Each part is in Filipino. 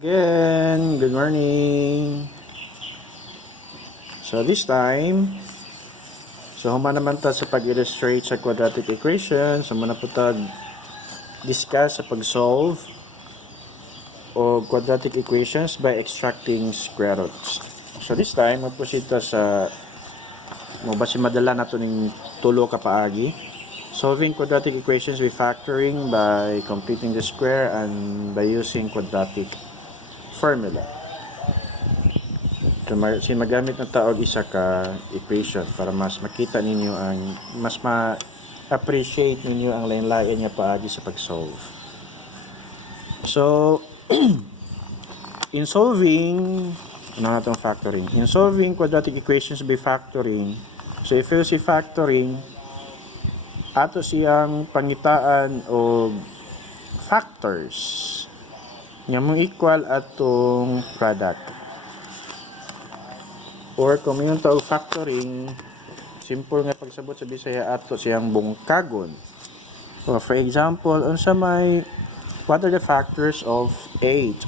Again, good morning. So this time, human naman ta sa pag-illustrate sa quadratic equation. So muna po ta discuss sa pag-solve o quadratic equations by extracting square roots. So this time, mag-proceed ta sa basi madala na to ning tulo ka paagi. Solving quadratic equations by factoring, by completing the square, and by using quadratic formula. So, magamit na taog isa ka equation para mas makita ninyo ang mas ma-appreciate ninyo ang lain-lain niya paagi sa pag-solve. So, in solving factoring. In solving quadratic equations by factoring, so if you see factoring, ato siyang pangitaan o factors nga mong equal atong product. Or kung mayroon taog factoring, simple nga pagsabot sa Bisaya ato siyang bungkagon. So for example, unsa may what are the factors of 8?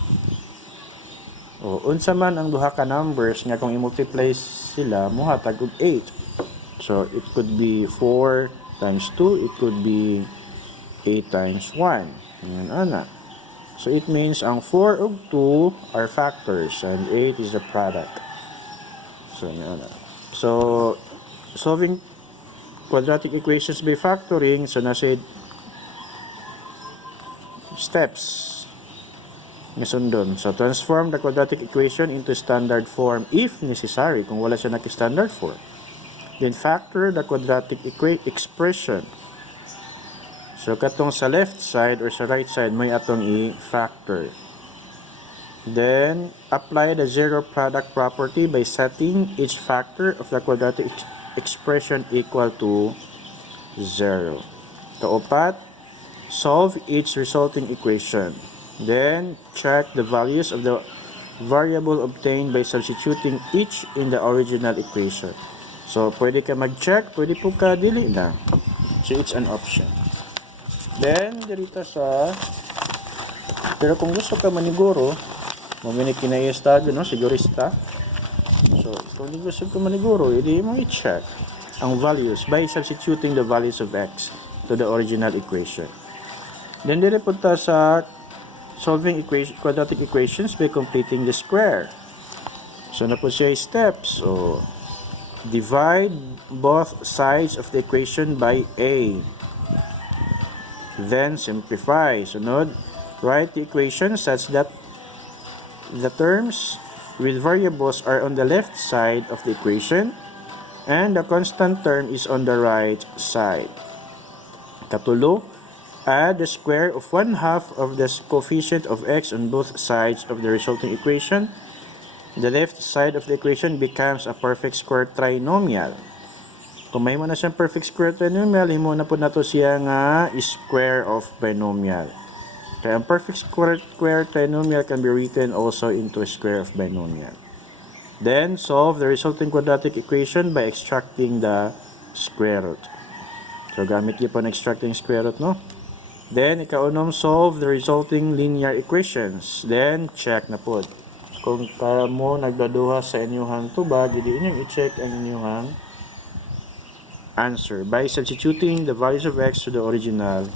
O unsa man ang duha ka numbers nga kung i-multiply sila mohatag og 8. So it could be 4 times 2, it could be 8 times 1. Yan ana. So it means ang 4 ug 2 are factors and 8 is the product. So yan ana. So solving quadratic equations by factoring, so nasa steps nga sundon. So transform the quadratic equation into standard form if necessary, kung wala siya naki-standard form. Then factor the quadratic expression. So katong sa left side or sa right side may atong i-factor. Then apply the zero product property by setting each factor of the quadratic expression equal to 0. Kaupat, solve each resulting equation. Then check the values of the variable obtained by substituting each in the original equation. So, pwede ka mag-check, pwede po ka dili na. So, it's an option. Then, dirito pero kung gusto ka maniguro, mamini kinayestado, no? Sigurista. So, kung gusto ka maniguro, hindi mo i-check ang values by substituting the values of x to the original equation. Then, dire po ta sa solving quadratic equations by completing the square. So, na po siya steps. So, divide both sides of the equation by a. Then simplify. Sunod, write the equation such that the terms with variables are on the left side of the equation and the constant term is on the right side. Katulo, add the square of 1/2 of the coefficient of x on both sides of the resulting equation. The left side of the equation becomes a perfect square trinomial. Kung may mo na siyang perfect square trinomial, himo na po nato siya nga square of binomial. Kaya ang perfect square trinomial can be written also into a square of binomial. Then, solve the resulting quadratic equation by extracting the square root. So, gamit niyo po ng extracting square root, no? Then, ikaunom, solve the resulting linear equations. Then, check na po. Kung kaya mo nagdaduha sa inyong tubag, hindi inyong i-check ang inyong answer by substituting the values of x to the original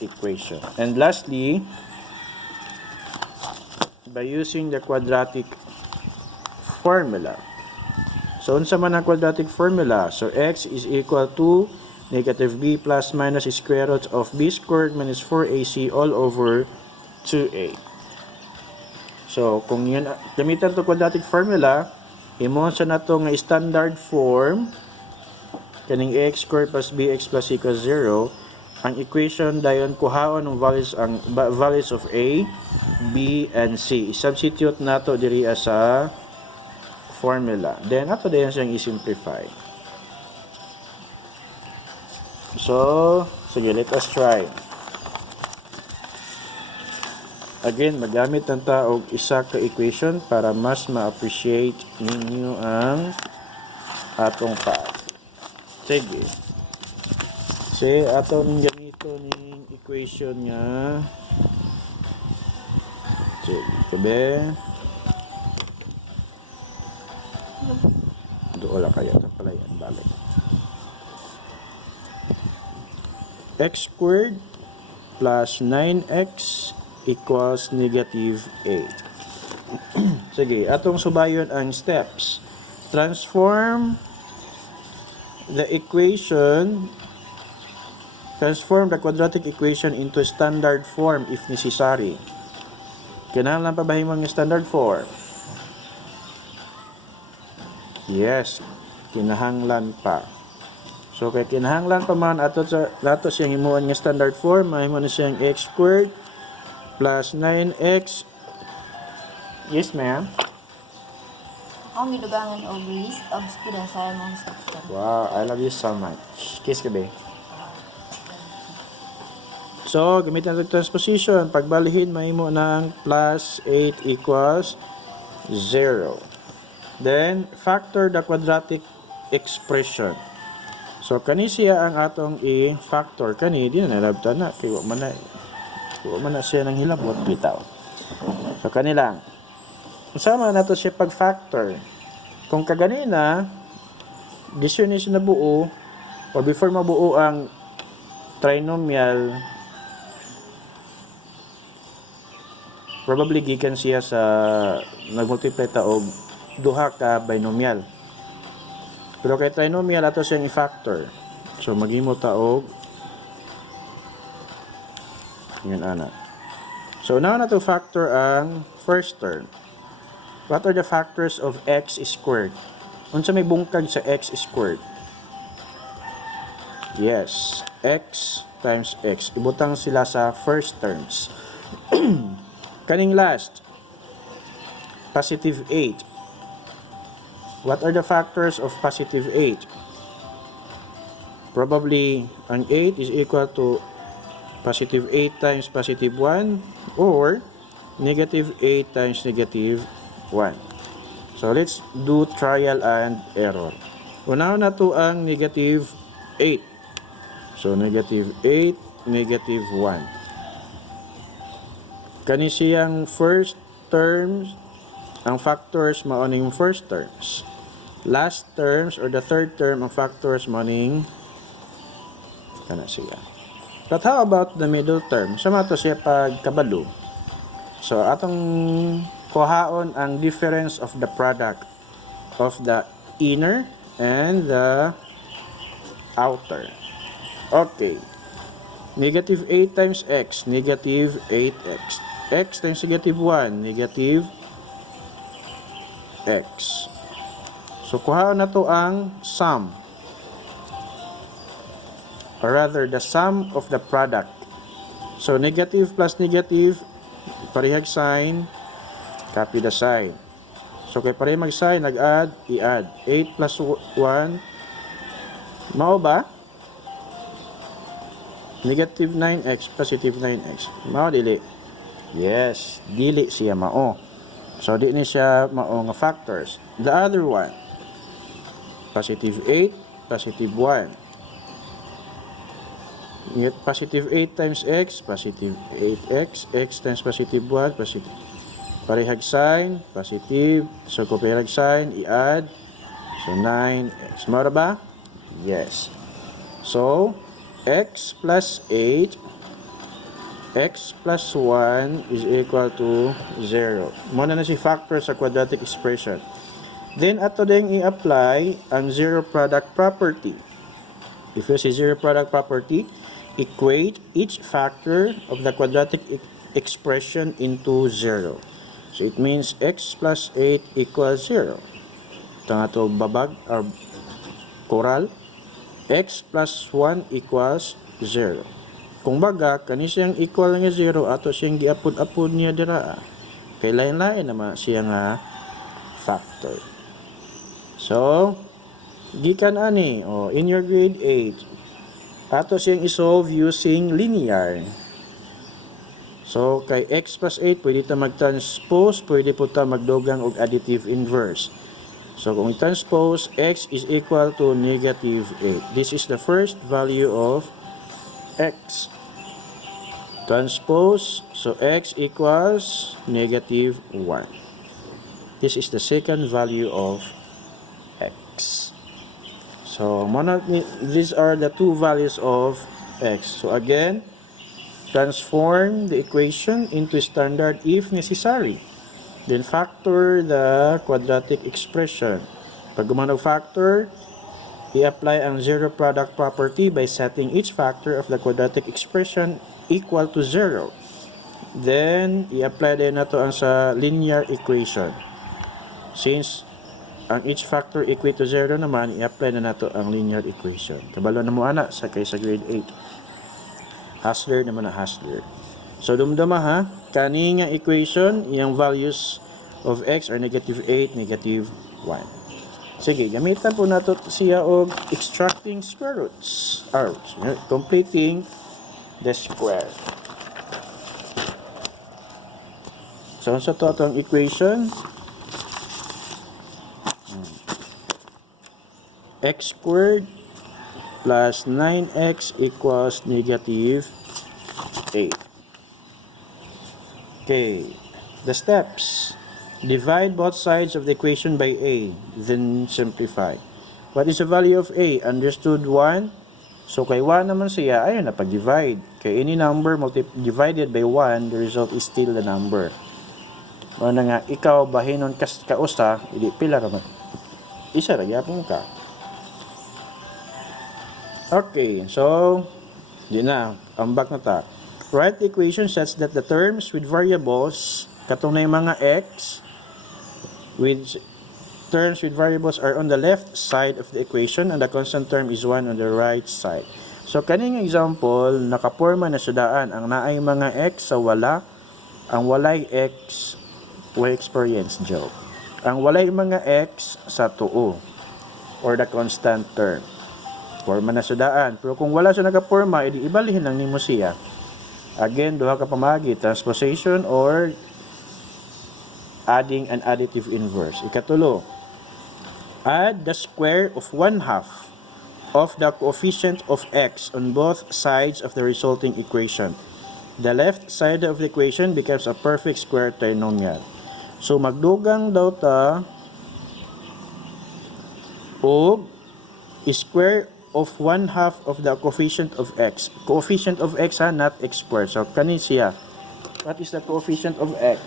equation. And lastly, by using the quadratic formula. So, unsa man ang quadratic formula? So, x is equal to negative b plus minus square root of b squared minus 4ac all over 2a. So, kung yun, gamitan to quadratic formula, imon sa nato nga standard form, kaning ax squared plus bx plus equals 0, ang equation dayon kuhaon ng values of a, b, and c. I-substitute nato diri sa formula. Then, ato dayon siyang i-simplify. So, sige, let us try. Again, magamit ng taog isa ka equation para mas ma-appreciate ninyo ang atong paagi. Sige. Atong gamito ning equation nga Sige, kabe. Doon lang kaya ito pala yan, balik. X squared plus 9x equals negative 8. Sige, atong subayon ang steps. Transform the quadratic equation into standard form if necessary. Kinahanglan pa ba himong standard form? Yes, kinahanglan pa. So kay kinahanglan pa man ato siyang himuon nga standard form, mahimo na siyang x squared plus 9x. Yes, ma'am. Akong gidugangan og list of students sa among section. Wow, I love you so much. Kiss ka ba? So, gamitin natin transposition. Pagbalihin, mahimo ng plus 8 equals 0. Then, factor the quadratic expression. So, kani siya ang atong i-factor. Kani, di na nalabta na. Kaya man na siya ng hilabot, bitaw. So, kani lang. Usama na to siya pag-factor. Kung kaganina, decision is nabuo, o before mabuo ang trinomial, probably gikan siya sa nagmultiply ta og duha ka binomial. Pero kay trinomial ato siyang i-factor. So maghimo ta og yun ana. So now na to factor ang first term. What are the factors of x squared? Unsa may bungkag sa x squared? Yes, x times x. Ibutang sila sa first terms. Kaning last, positive 8. What are the factors of positive 8? Probably, ang 8 is equal to positive 8 times positive 1 or negative 8 times negative 1. So, let's do trial and error. Unahan na to ang negative 8. So, negative 8, negative 1. Kani siyang first terms, ang factors maoning first terms. Last terms or the third term, ang factors maoning kana siya. But how about the middle term? Sama to siya pagkabalo. So, atong kuhaon ang difference of the product of the inner and the outer. Okay. Negative 8 times x, negative 8x. X times negative 1, negative x. So, kuhaon na to ang sum. Or rather, the sum of the product. So, negative plus negative, parehag sign, copy the sign. So, kay parehag mag-sign, nag-add, i-add. 8 plus 1, mao ba? Negative 9x, positive 9x. Mao, dili. Yes, dili siya mao. So, di ni siya mao nga factors. The other one, positive 8, positive 1. Yet, positive 8 times x, positive 8x, x times positive 1, positive. Parehag sign, positive. So, kung parehag sign, i-add. So, 9x. Mara ba? Yes. So, x plus 8, x plus 1 is equal to 0. Muna na si factor sa quadratic expression. Then, ato din i-apply ang zero product property. If you see zero product property, equate each factor of the quadratic expression into 0. So, it means x plus 8 equals 0. Ito nga ito babag or coral. X plus 1 equals 0. Kung baga, kani siyang equal nga 0, ato siyang giapod-apod niya dira. Kay lain-lain naman siya nga factor. So, gikan ani, in your grade 8, ato siyang isolve using linear. So, kay x plus 8, pwede ta mag-transpose, pwede po ta magdugang og additive inverse. So, kung i-transpose, x is equal to negative 8. This is the first value of x. Transpose, so x equals negative 1. This is the second value of x. So, these are the two values of x. So, again, transform the equation into standard if necessary. Then, factor the quadratic expression. Pag factor, i-apply ang zero product property by setting each factor of the quadratic expression equal to 0. Then, i-apply din na to ang sa linear equation. Since ang each factor equal to 0 naman, i-apply na nato ang linear equation. Kabalo na mo ana sa kaysa grade 8. Hassler naman na Hassler. So, dumdama ha, kani nga equation, yung values of x are negative 8, negative 1. Sige, gamitan po nato siya og extracting square roots. Completing the square. So, sa to atong equation, x squared plus 9x equals negative 8. Okay, the steps. Divide both sides of the equation by a, then simplify. What is the value of a? Understood 1. So, kay 1 naman siya, ayun na, pag-divide. Kay any number divided by 1, the result is still the number. O na nga, ikaw, bahinon kausa, hindi pila naman. Isa, nagyapon ka. Okay, so, di na, ambak na ta. Write the equation such that the terms with variables, katong na yung mga x, with terms with variables are on the left side of the equation and the constant term is 1 on the right side. So, kaning example, nakaporma na sudaan ang naay mga x sa wala, ang walay x, we experience joke. Ang walay mga x sa tuo, or the constant term. Porma na sudaan. Pero kung wala siya nakaporma, edi ibalihin lang nimo siya. Again, duha ka pamagi, transposition or adding an additive inverse. Ikatulo, add the square of 1/2 of the coefficient of x on both sides of the resulting equation. The left side of the equation becomes a perfect square trinomial. So, magdugang daw ta o square of 1/2 of the coefficient of x. Coefficient of x ha, not x squared. So, kani siya. What is the coefficient of x?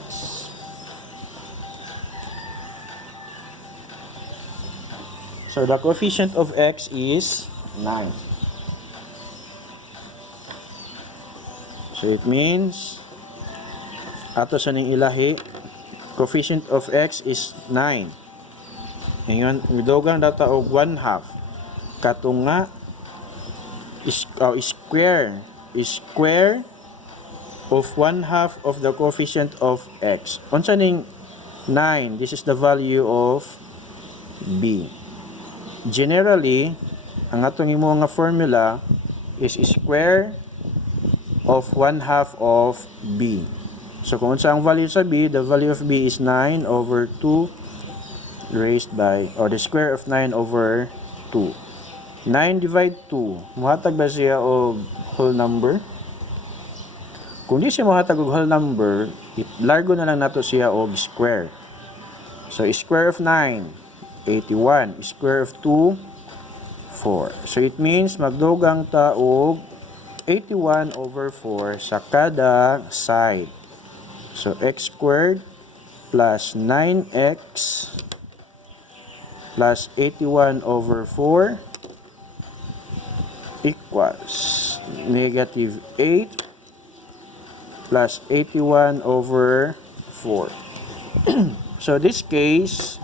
So, the coefficient of x is 9. So, it means, ato sa ning ilahi, coefficient of x is 9. Ngayon, midogang data og 1/2. Katunga, square of 1/2 of the coefficient of x. Unsa ning 9? This is the value of b. Generally, ang atong imo nga formula is square of 1/2 of b. So, kung unsa ang value sa b, the value of b is 9 over 2 raised by, or the square of 9 over 2. 9 divide 2, muhatag ba siya og whole number? Kung di siya muhatag og whole number, largo na lang nato siya og square. So, square of 9, 81. Square of 2, 4. So, it means magdugang ta og 81 over 4 sa kada side. So, x squared plus 9x plus 81 over 4 equals negative 8 plus 81 over 4. So, this case,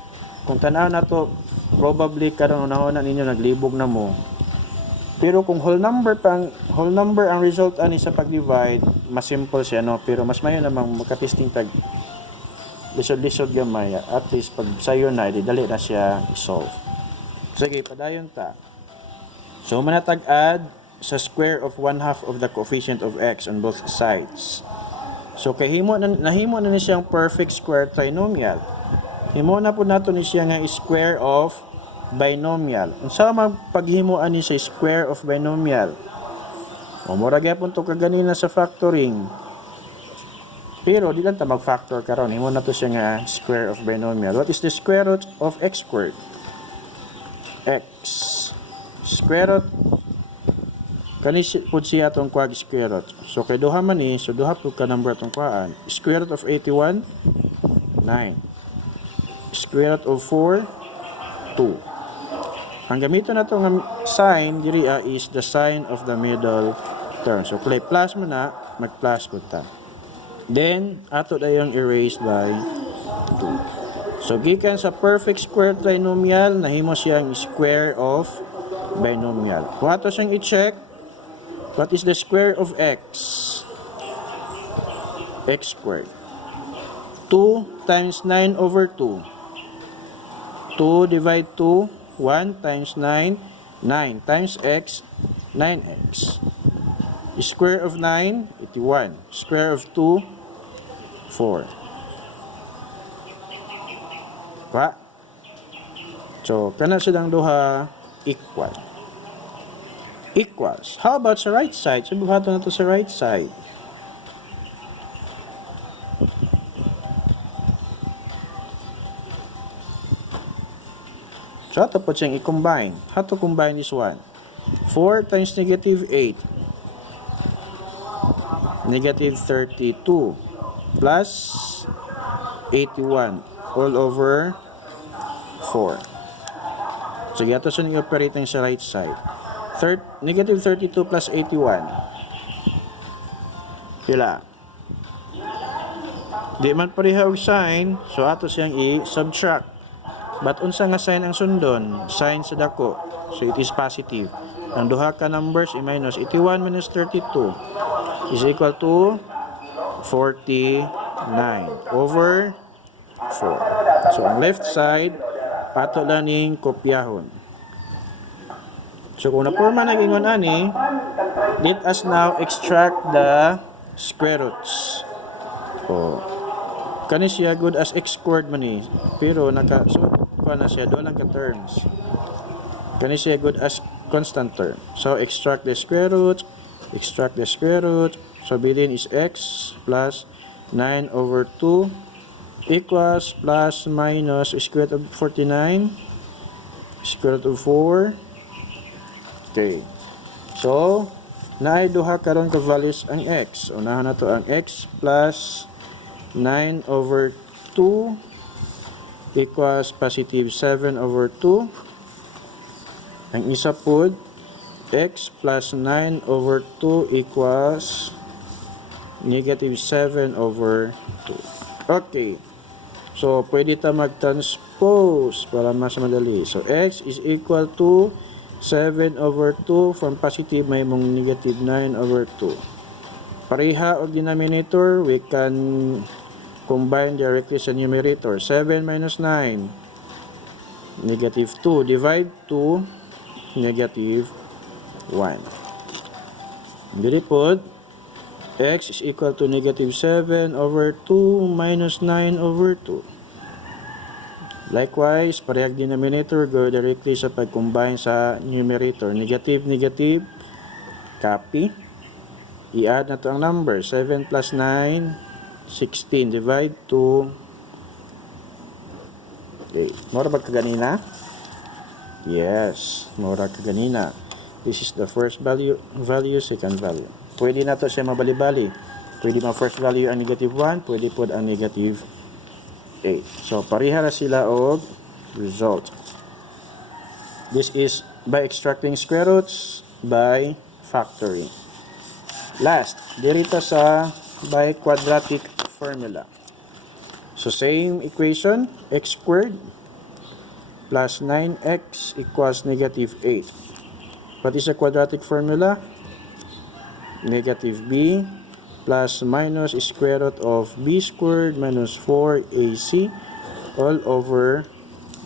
kung tanaw na to, probably karon unahon na ninyo naglibog na mo. Pero kung whole number ang result ani sa pag-divide, mas simple siya no, pero mas mayo namang makatesting tag lisod-lisod gamay. At least pag sayo na, dali na siya i-solve. Sige, padayon ta. So manatag add sa square of 1/2 of the coefficient of x on both sides. So kay nahimo na ni siyang perfect square trinomial. Himo na po nato ni siya nga square of binomial. Unsa man paghimo ani sa square of binomial? O mura gyapon to kaganina sa factoring. Pero di lang ta mag-factor karon. Himo na to siya nga square of binomial. What is the square root of x squared? X. Square root kani pud siya atong quad square root. So kay duha man ni, so duha pud ka number atong kuan. Square root of 81 9. Square root of 4 2. Ang gamiton nato nga sign diri is the sign of the middle term. So kay plus mo na, mag-plus pud ta. Then ato dayong erase by 2. So gikan sa perfect square trinomial nahimo siyang square of binomial. Kung ato siyang i-check, what is the square of x? X squared. 2 times 9 over 2. 2 divide 2, 1 times 9, 9 times x, 9x. Square of 9, 81. Square of 2, 4. Pa? So, kana silang duha equal. Equals. How about sa right side? So, buhato na to sa right side. So, ito po siyang i-combine. How to combine this one? 4 times negative 8. Negative 32 plus 81 all over 4. So, ito siya i-operate sa right side. Negative 32 plus 81. Pila? Di man pareha og sign, so ato siyang i-subtract. But unsa nga sign ang sundon? Sign sa dako. So it is positive. Ang duha ka numbers i-minus 81 minus 32 is equal to 49 over 4. So ang left side ato lang ning kopyahon. So kung napurma na gingon ani, let us now extract the square roots. Oh. Kani siya good as x squared man ni. Pero kuha na siya doon ang terms. Kani siya good as constant term. So extract the square root, extract the square root. So bilin is x plus 9 over 2 equals plus minus square root of 49 square root of 4. Okay. So naay duha karon ka values ang x. Unahan na to ang x plus 9 over 2 equals positive 7 over 2. Ang isa pod, x plus 9 over 2 equals negative 7 over 2. Okay. So, pwede ta mag-transpose para mas madali. So, x is equal to 7 over 2. From positive, may mong negative 9 over 2. Pareha og denominator, we can combine directly sa numerator. 7 minus 9, negative 2. Divide 2, negative 1. Dili pod, x is equal to negative 7 over 2 minus 9 over 2. Likewise, parehag denominator, go directly sa pag-combine sa numerator. Negative, negative, copy. I-add na to ang number. 7 plus 9, 16. Divide 2. Okay. Mura ba kaganina? Yes. Mura kaganina. This is the first value, second value. Pwede na to siya mabali-bali. Pwede ma first value ang negative 1. Pwede po ang negative 8. So, pareha na sila og result. This is by extracting square roots by factoring. Last, dirito sa by quadratic formula. So, same equation, x squared plus 9x equals negative 8. What is the quadratic formula? Negative b plus minus square root of b squared minus 4ac all over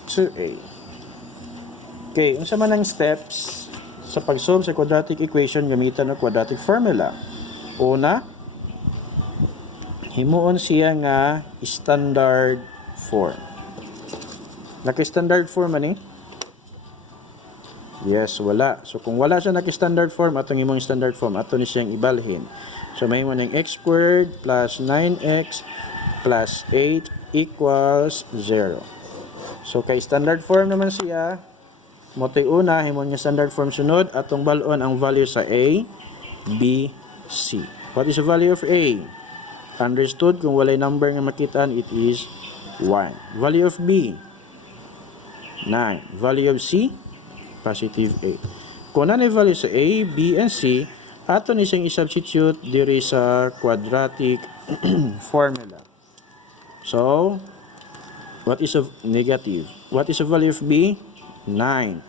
2a. Okay, unsa man ang steps sa pag-solve sa quadratic equation gamitan ng quadratic formula? Una, himuon siya nga standard form. Naka-standard form ani? Yes, wala. So kung wala siya naki-standard form, atong imong standard form, ato ni siyang ibalhin. So may mo ng x squared plus 9x plus 8 equals 0. So kay standard form naman siya, motoy una, himon nga standard form sunod, atong balon ang value sa A, B, C. What is the value of A? Understood, kung walay number nga makitaan, it is 1. Value of B, 9. Value of C, positive 8. Kung ano value sa A, B, and C, ato ni siyang i-substitute diri sa quadratic formula. So, what is a negative? What is the value of B? 9.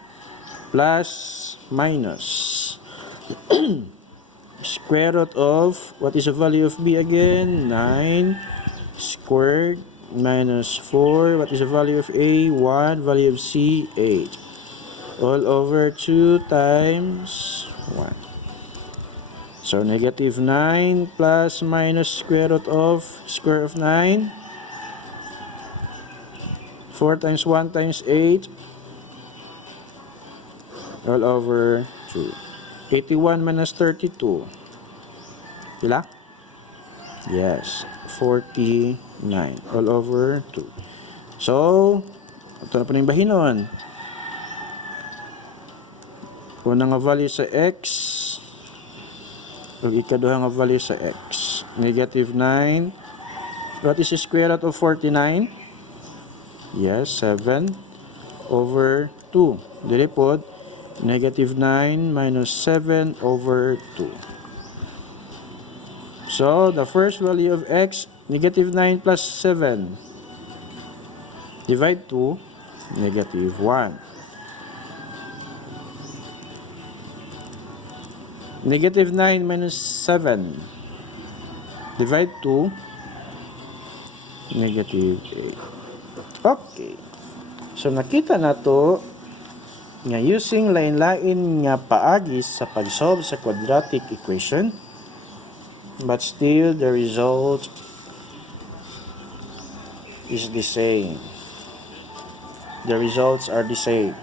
Plus, minus. Square root of, what is the value of B again? 9 squared minus 4. What is the value of A? 1. Value of C? 8. All over 2 times 1. So, negative 9 plus minus square root of 9. 4 times 1 times 8. All over 2. 81 minus 32. Pila? Yes. 49. All over 2. So, ito na po na yung bahinon. Unang nga value sa x. O ikaduha nga value sa x. Negative 9. What is the square root of 49? Yes, 7 over 2. Dili po, negative 9 minus 7 over 2. So, the first value of x, negative 9 plus 7. Divide 2, negative 1. Negative 9 minus 7. Divide 2, negative 8. Okay. So, nakita na to nga using lain-lain nga paagis sa pag-solve sa quadratic equation, but still the result is the same. The results are the same.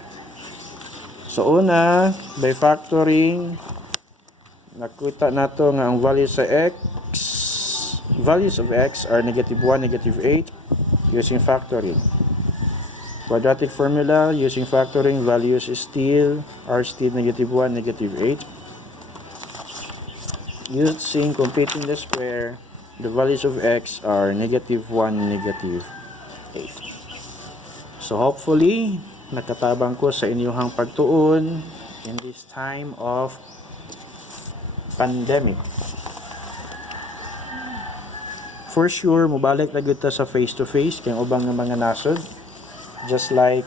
So una, by factoring, nakita nato nga ang value sa x, values of x are negative 1, negative 8 using factoring. Quadratic formula using factoring, values are still negative 1, negative 8. Using completing the square, the values of x are negative 1, negative 8. So hopefully, nakatabang ko sa inyong pagtuon in this time of pandemic. For sure, mubalik na kita sa face-to-face kaya ubang ng mga nasod. Just like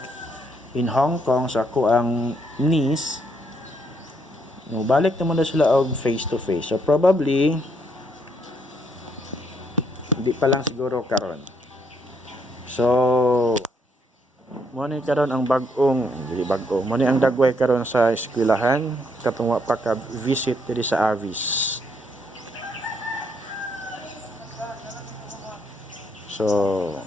in Hong Kong, sa ako ang niece, mubalik naman na sila og face-to-face. So probably, hindi pa lang siguro karon. So, muna karon ang muna ang dagway karon sa eskwelahan, katong wa pa ka visit diri sa Avis. So,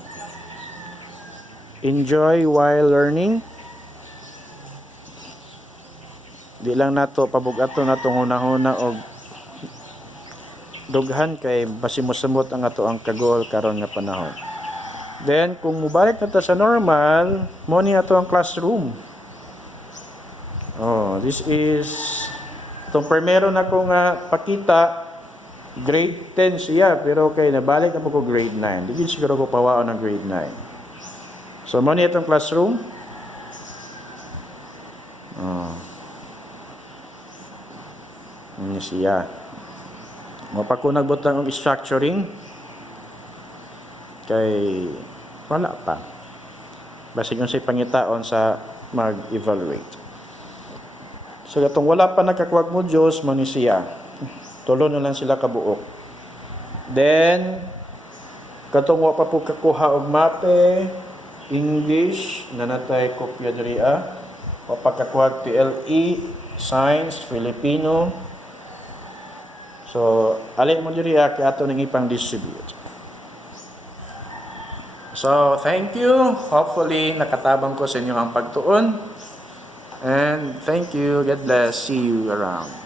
enjoy while learning. Di lang nato pabugato natong una-una og dughan kay basimusamot ang ato ang kagol karon nga panahon. Then kung mubalik na ta sa normal, mo ni ato ang classroom. Oh, this is itong primero na ko nga pakita, grade 10 siya, pero okay, nabalik na po ko grade 9. Di siguro ko pawaon ng grade 9. So, mo ni itong classroom. Oh. Ini siya. Mapa ko nagbutang og structuring. Kay wala pa. Basig unsay pangitaon sa mag-evaluate. So, katong wala pa nakakuwag mo Diyos, mo ni siya. Tulo na lang sila kabuok. Then, katong wa pa po kakuha og mate, English, nanatay kopya diri wa pa kakuha PLE, Science, Filipino. So, alin mo diri kay ato ning ipang distribute. So, thank you. Hopefully, nakatabang ko sa inyo ang pagtuon. And thank you. God bless. See you around.